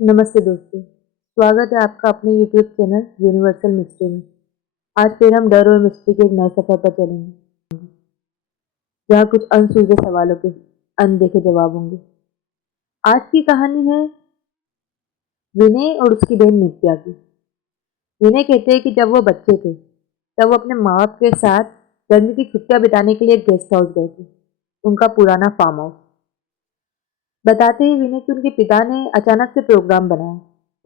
नमस्ते दोस्तों, स्वागत है आपका अपने यूट्यूब चैनल यूनिवर्सल मिस्ट्री में। आज फिर हम डर और मिस्ट्री के एक नए सफर पर चलेंगे, जहाँ कुछ अनसुलझे सवालों के अनदेखे जवाब होंगे। आज की कहानी है विनय और उसकी बहन नित्या की। विनय कहते हैं कि जब वो बच्चे थे, तब वो अपने माँ बाप के साथ गर्मी की छुट्टियां बिताने के लिए एक गेस्ट हाउस गए थे, उनका पुराना फार्म हाउस। बताते हैं विनय कि उनके पिता ने अचानक से प्रोग्राम बनाया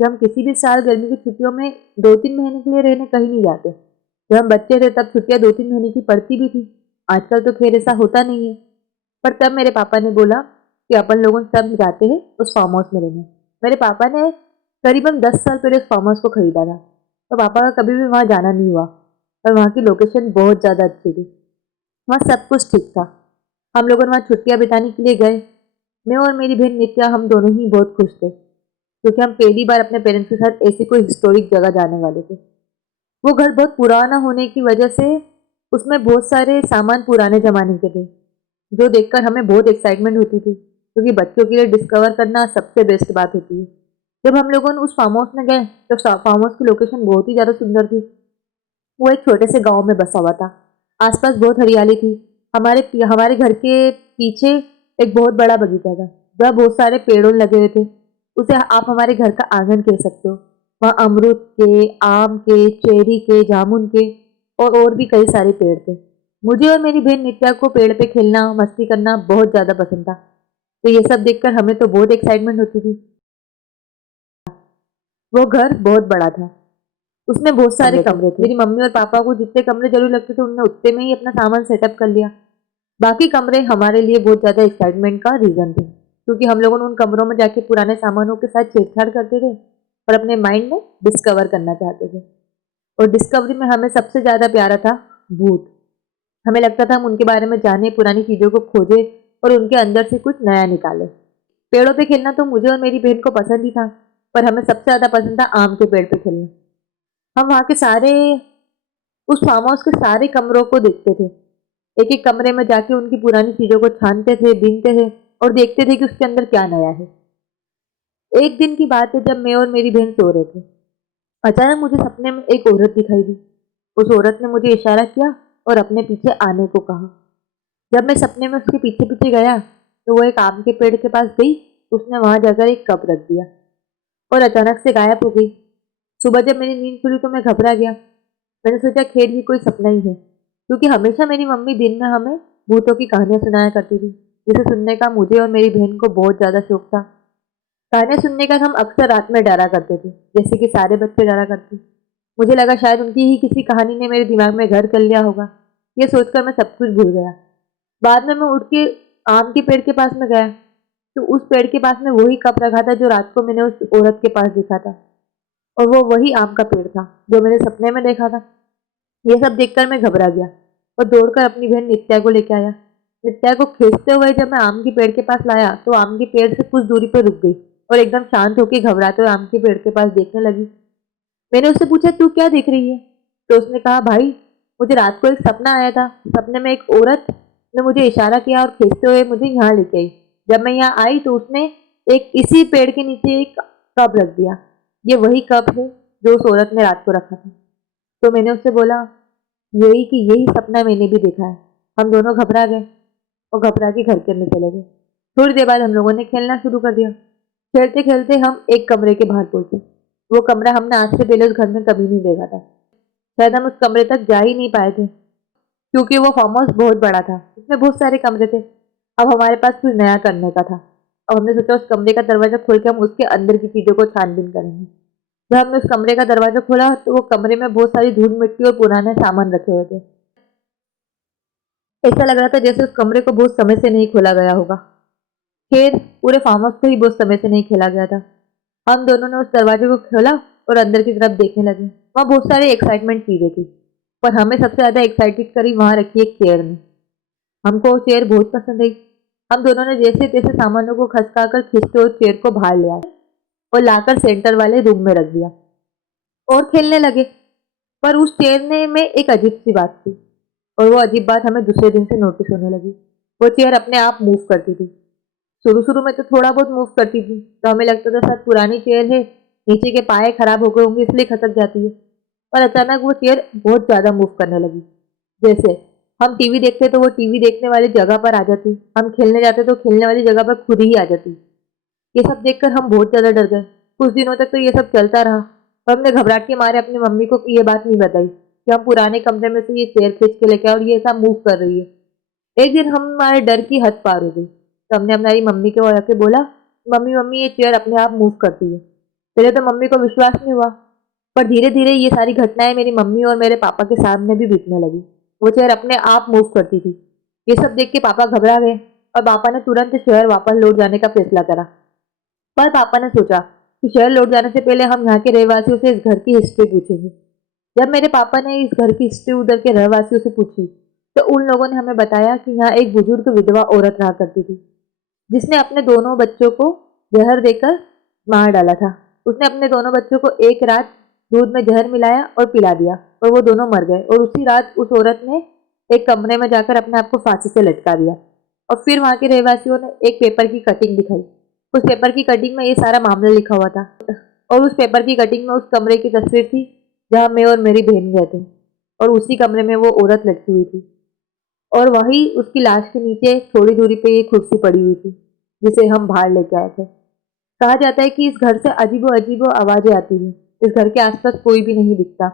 कि हम किसी भी साल गर्मी की छुट्टियों में 2-3 महीने के लिए रहने कहीं नहीं जाते। जब हम बच्चे थे तब छुट्टियां 2-3 महीने की पड़ती भी थी। आजकल तो खैर ऐसा होता नहीं है। पर तब मेरे पापा ने बोला कि अपन लोगों सब जाते हैं उस फार्म हाउस में रहने। मेरे पापा ने करीबन 10 साल पहले उस फार्म हाउस को खरीदा था, तो पापा का कभी भी वहाँ जाना नहीं हुआ। और वहाँ की लोकेशन बहुत ज़्यादा अच्छी थी, वहाँ सब कुछ ठीक था। हम लोग वहाँ छुट्टियां बिताने के लिए गए। मैं और मेरी बहन नित्या हम दोनों ही बहुत खुश थे, क्योंकि हम पहली बार अपने पेरेंट्स के साथ ऐसी कोई हिस्टोरिक जगह जाने वाले थे। वो घर बहुत पुराना होने की वजह से उसमें बहुत सारे सामान पुराने जमाने के थे, जो देखकर हमें बहुत एक्साइटमेंट होती थी, क्योंकि बच्चों के लिए डिस्कवर करना सबसे बेस्ट बात होती है। जब हम लोगों ने उस फार्म हाउस में गए तो फार्म हाउस की लोकेशन बहुत ही ज़्यादा सुंदर थी। वो एक छोटे से गांव में बसा हुआ था। आसपास बहुत हरियाली थी। हमारे घर के पीछे एक बहुत बड़ा बगीचा था, जहाँ बहुत सारे पेड़ों लगे हुए थे। उसे आप हमारे घर का आंगन कह सकते हो। वहाँ अमरूद के, आम के, चेरी के, जामुन के और भी कई सारे पेड़ थे। मुझे और मेरी बहन नित्या को पेड़ पे खेलना, मस्ती करना बहुत ज्यादा पसंद था। तो ये सब देखकर हमें तो बहुत एक्साइटमेंट होती थी। वो घर बहुत बड़ा था, उसमें बहुत सारे कमरे थे। मेरी मम्मी और पापा को जितने कमरे जरूर लगते थे, उनने उतने में ही अपना सामान सेटअप कर लिया। बाकी कमरे हमारे लिए बहुत ज्यादा एक्साइटमेंट का रीजन थे, क्योंकि हम लोगों ने उन कमरों में जाके पुराने सामानों के साथ छेड़छाड़ करते थे और अपने माइंड में डिस्कवर करना चाहते थे। और डिस्कवरी में हमें सबसे ज्यादा प्यारा था भूत। हमें लगता था हम उनके बारे में जाने, पुरानी चीजों को खोजे और उनके अंदर से कुछ नया निकाले। पेड़ों पे खेलना तो मुझे और मेरी बहन को पसंद ही था, पर हमें सबसे ज्यादा पसंद था आम के पेड़ पे खेलना। हम वहाँ के सारे उस फार्म हाउस के सारे कमरों को देखते थे। एक एक कमरे में जाके उनकी पुरानी चीजों को छानते थे, बीनते थे और देखते थे कि उसके अंदर क्या नया है। एक दिन की बात है, जब मैं और मेरी बहन सो रहे थे, अचानक मुझे सपने में एक औरत दिखाई दी। उस औरत ने मुझे इशारा किया और अपने पीछे आने को कहा। जब मैं सपने में उसके पीछे पीछे गया तो वो एक आम के पेड़ के पास गई। उसने वहां जाकर एक कप रख दिया और अचानक से गायब हो गई। सुबह जब मेरी नींद खुली तो मैं घबरा गया। मैंने सोचा खैर ये कोई सपना ही है, क्योंकि हमेशा मेरी मम्मी दिन में हमें भूतों की कहानियां सुनाया करती थी, जिसे सुनने का मुझे और मेरी बहन को बहुत ज्यादा शौक था। कहानियां सुनने का हम अक्सर रात में डरा करते थे, जैसे कि सारे बच्चे डरा करते। मुझे लगा शायद उनकी ही किसी कहानी ने मेरे दिमाग में घर कर लिया होगा। ये सोचकर मैं सब कुछ भूल गया। बाद में मैं उठ के आम के पेड़ के पास में गया, तो उस पेड़ के पास में वही कप रखा था जो रात को मैंने उस औरत के पास देखा था, और वो वही आम का पेड़ था जो मैंने सपने में देखा था। ये सब देखकर मैं घबरा गया और दौड़कर अपनी बहन नित्या को लेकर आया। नित्या को खींचते हुए जब मैं आम के पेड़ के पास लाया तो आम के पेड़ से कुछ दूरी पर रुक गई और एकदम शांत होकर घबराते हुए आम के पेड़ के पास देखने लगी। मैंने उससे पूछा, तू क्या देख रही है? तो उसने कहा, भाई मुझे रात को एक सपना आया था। सपने में एक औरत ने मुझे इशारा किया और खींचते हुए मुझे यहाँ लेके आई। जब मैं यहाँ आई तो उसने एक इसी पेड़ के नीचे एक कप रख दिया। ये वही कप है जो उस औरत ने रात को रखा था। तो मैंने उससे बोला यही सपना मैंने भी देखा है। हम दोनों घबरा गए और घबरा के घर के अंदर चले गए। थोड़ी देर बाद हम लोगों ने खेलना शुरू कर दिया। खेलते खेलते हम एक कमरे के बाहर पहुंचे। वो कमरा हमने आज से पहले उस घर में कभी नहीं देखा था। शायद हम उस कमरे तक जा ही नहीं पाए थे, क्योंकि वो फार्म हाउस बहुत बड़ा था, उसमें बहुत सारे कमरे थे। अब हमारे पास कुछ नया करने का था। अब हमने सोचा उस कमरे का दरवाजा खोल के हम उसके अंदर की चीजों को छानबीन करेंगे। जब हमने उस कमरे का दरवाजा खोला तो वो कमरे में बहुत सारी धूल मिट्टी और पुराने सामान रखे हुए थे। ऐसा लग रहा था जैसे उस कमरे को बहुत समय से नहीं खोला गया होगा। खैर पूरे फार्म हाउस को ही बहुत समय से नहीं खेला गया था। हम दोनों ने उस दरवाजे को खोला और अंदर की तरफ देखने लगे। वहाँ बहुत सारी एक्साइटमेंट चीजें थी, पर हमें सबसे ज्यादा एक्साइटेड करी वहां रखी एक चेयर ने। हमको वो चेयर बहुत पसंद आई। हम दोनों ने जैसे तैसे सामानों को खसका कर खींचते हुए चेयर को बाहर ले आए और लाकर सेंटर वाले रूम में रख दिया और खेलने लगे। पर उस चेयर ने में एक अजीब सी बात थी, और वो अजीब बात हमें दूसरे दिन से नोटिस होने लगी। वो चेयर अपने आप मूव करती थी। शुरू शुरू में तो थोड़ा बहुत मूव करती थी, तो हमें लगता था शायद पुरानी चेयर है, नीचे के पाए खराब हो गए होंगे इसलिए खसक जाती है। पर अचानक वो चेयर बहुत ज़्यादा मूव करने लगी। जैसे हम टीवी देखते तो वो टीवी देखने वाली जगह पर आ जाती, हम खेलने जाते तो खेलने वाली जगह पर खुद ही आ जाती। ये सब देखकर हम बहुत ज़्यादा डर गए। कुछ दिनों तक तो ये सब चलता रहा, और हमने घबराहट के मारे अपनी मम्मी को ये बात नहीं बताई कि हम पुराने कमरे में से ये चेयर खींच के लेके आए और ये ऐसा मूव कर रही है। एक दिन हम हमारे डर की हद पार हो गई, तो हमने हमारी मम्मी को आके बोला, मम्मी मम्मी ये चेयर अपने आप मूव करती है। पहले तो मम्मी को विश्वास नहीं हुआ, पर धीरे धीरे ये सारी घटनाएं मेरी मम्मी और मेरे पापा के सामने भी बीतने लगी। वो चेयर अपने आप मूव करती थी। ये सब देख के पापा घबरा गए और पापा ने तुरंत शहर वापस लौट जाने का फैसला करा। पर पापा ने सोचा कि शहर लौट जाने से पहले हम यहाँ के रहवासियों से इस घर की हिस्ट्री पूछेंगे। जब मेरे पापा ने इस घर की हिस्ट्री उधर के रहवासियों से पूछी, तो उन लोगों ने हमें बताया कि यहाँ एक बुजुर्ग विधवा औरत रहा करती थी, जिसने अपने दोनों बच्चों को जहर देकर मार डाला था। उसने अपने दोनों बच्चों को एक रात दूध में जहर मिलाया और पिला दिया, और वो दोनों मर गए। और उसी रात उस औरत ने एक कमरे में जाकर अपने आप को फांसी से लटका दिया। और फिर वहाँ के रहवासियों ने एक पेपर की कटिंग दिखाई। उस पेपर की कटिंग में ये सारा मामला लिखा हुआ था, और उस पेपर की कटिंग में उस कमरे की तस्वीर थी जहाँ मैं और मेरी बहन गए थे, और उसी कमरे में वो औरत लटकी हुई थी। और वही उसकी लाश के नीचे थोड़ी दूरी पे ये कुर्सी पड़ी हुई थी, जिसे हम बाहर लेके आए थे। कहा जाता है कि इस घर से अजीबो अजीबो आवाजें आती हैं। इस घर के आसपास कोई भी नहीं दिखता।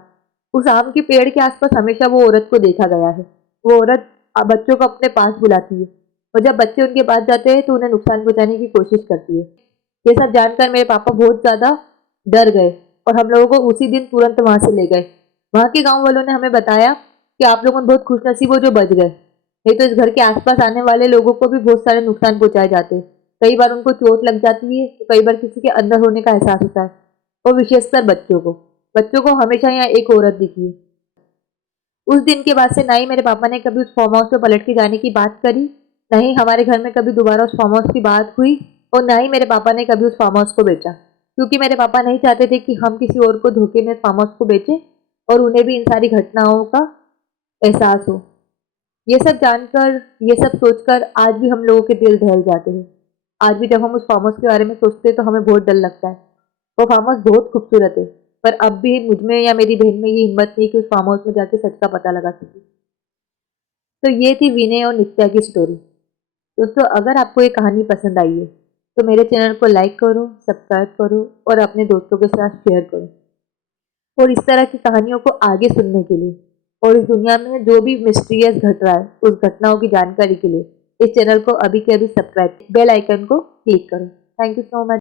उस आम के पेड़ के आसपास हमेशा वो औरत को देखा गया है। वो औरत बच्चों को अपने पास बुलाती है, और जब बच्चे उनके पास जाते हैं तो उन्हें नुकसान पहुंचाने की कोशिश करती है। ये सब जानकर मेरे पापा बहुत ज्यादा डर गए, और हम लोगों को उसी दिन तुरंत वहां से ले गए। वहां के गांव वालों ने हमें बताया कि आप लोगों बहुत खुशनसीब हो जो बच गए, नहीं तो इस घर के आसपास आने वाले लोगों को भी बहुत सारे नुकसान पहुंचाए जाते। कई बार उनको चोट लग जाती है, तो कई बार किसी के अंदर होने का एहसास होता है, और विशेषकर बच्चों को हमेशा यहाँ एक औरत दिखी है। उस दिन के बाद से ना ही मेरे पापा ने कभी उस फार्म हाउस पे पलट के जाने की बात करी, ना ही हमारे घर में कभी दोबारा उस फार्म हाउस की बात हुई, और ना ही मेरे पापा ने कभी उस फार्म हाउस को बेचा, क्योंकि मेरे पापा नहीं चाहते थे कि हम किसी और को धोखे में फार्म हाउस को बेचें, और उन्हें भी इन सारी घटनाओं का एहसास हो। ये सब जानकर, ये सब सोचकर आज भी हम लोगों के दिल दहल जाते हैं। आज भी जब हम उस फार्म हाउस के बारे में सोचते हैं तो हमें बहुत डर लगता है। वो फार्म हाउस बहुत खूबसूरत है, पर अब भी मुझ में या मेरी बहन में ये हिम्मत नहीं कि उस फार्म हाउस में जाके सच का पता लगा सके। तो ये थी विनय और नित्या की स्टोरी। दोस्तों, अगर आपको ये कहानी पसंद आई है तो मेरे चैनल को लाइक करो, सब्सक्राइब करो, और अपने दोस्तों के साथ शेयर करो। और इस तरह की कहानियों को आगे सुनने के लिए, और इस दुनिया में जो भी मिस्टीरियस घट रहा है उस घटनाओं की जानकारी के लिए, इस चैनल को अभी के अभी सब्सक्राइब, बेल आइकन को क्लिक करो। Thank you so much.